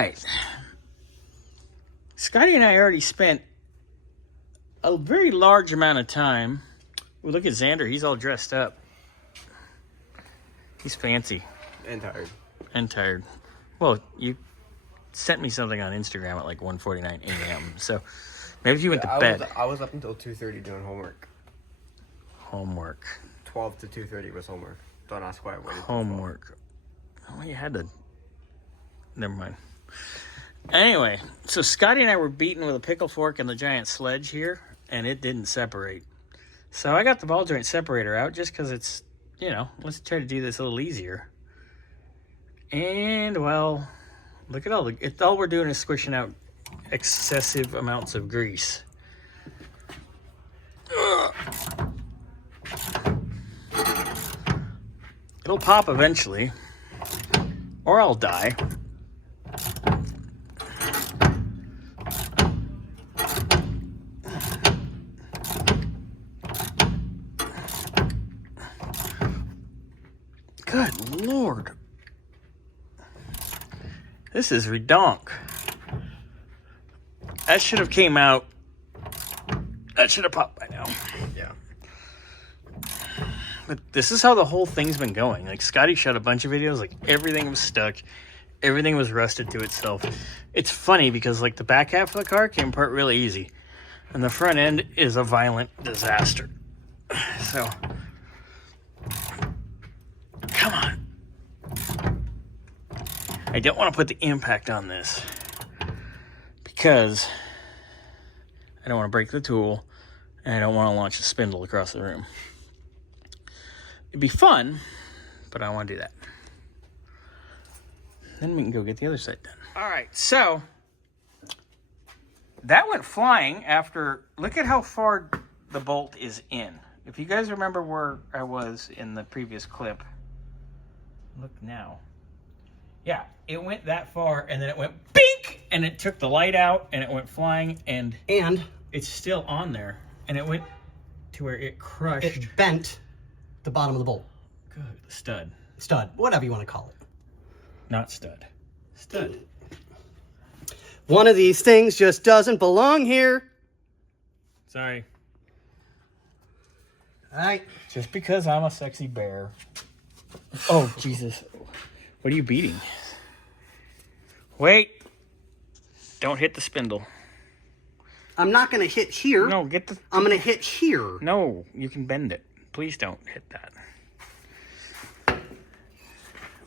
right. Scotty and I already spent a very large amount of time. Well, look at Xander. He's all dressed up. He's fancy. And tired. And tired. Well, you sent me something on Instagram at like 1:49 a.m. So maybe you went to bed. I was up until 2:30 doing homework. Homework. 12 to 2:30 was homework. Don't ask why I waited. Homework. Oh, you had to. Never mind. Anyway, so Scotty and I were beating with a pickle fork and the giant sledge here, and it didn't separate. So I got the ball joint separator out just because it's, you know, let's try to do this a little easier. And, well, look at all we're doing is squishing out excessive amounts of grease. Ugh. It'll pop eventually, or I'll die. Good Lord. This is redonk. That should have came out. That should have popped by now. Yeah. But this is how the whole thing's been going. Like, Scotty shot a bunch of videos. Like, everything was stuck. Everything was rusted to itself. It's funny because, like, the back half of the car came apart really easy. And the front end is a violent disaster. So, come on. I don't want to put the impact on this because I don't want to break the tool and I don't want to launch a spindle across the room. It'd be fun, but I don't want to do that. Then we can go get the other side done. All right, so that went flying after, look at how far the bolt is in. If you guys remember where I was in the previous clip, look now. Yeah, it went that far, and then it went bink, and it took the light out, and it went flying, and it's still on there, and it went to where it crushed. It bent the bottom of the bolt. Good. Stud. Stud, whatever you want to call it. Not stud. Stud. One of these things just doesn't belong here. Sorry. All right. Just because I'm a sexy bear. Oh, Jesus. What are you beating? Wait. Don't hit the spindle. I'm not going to hit here. No, get the... I'm going to hit here. No, you can bend it. Please don't hit that.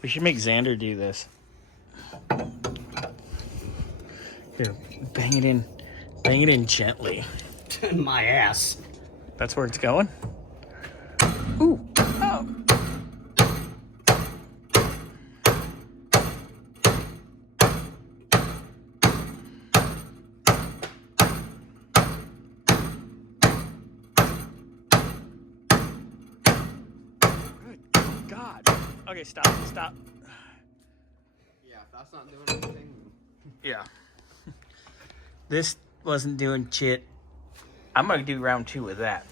We should make Xander do this. Here, bang it in. Bang it in gently. My ass. That's where it's going? Ooh. Oh. Good God. Okay, stop. Stop. Yeah, if that's not doing anything. Yeah. This wasn't doing shit. I'm going to do round 2 with that.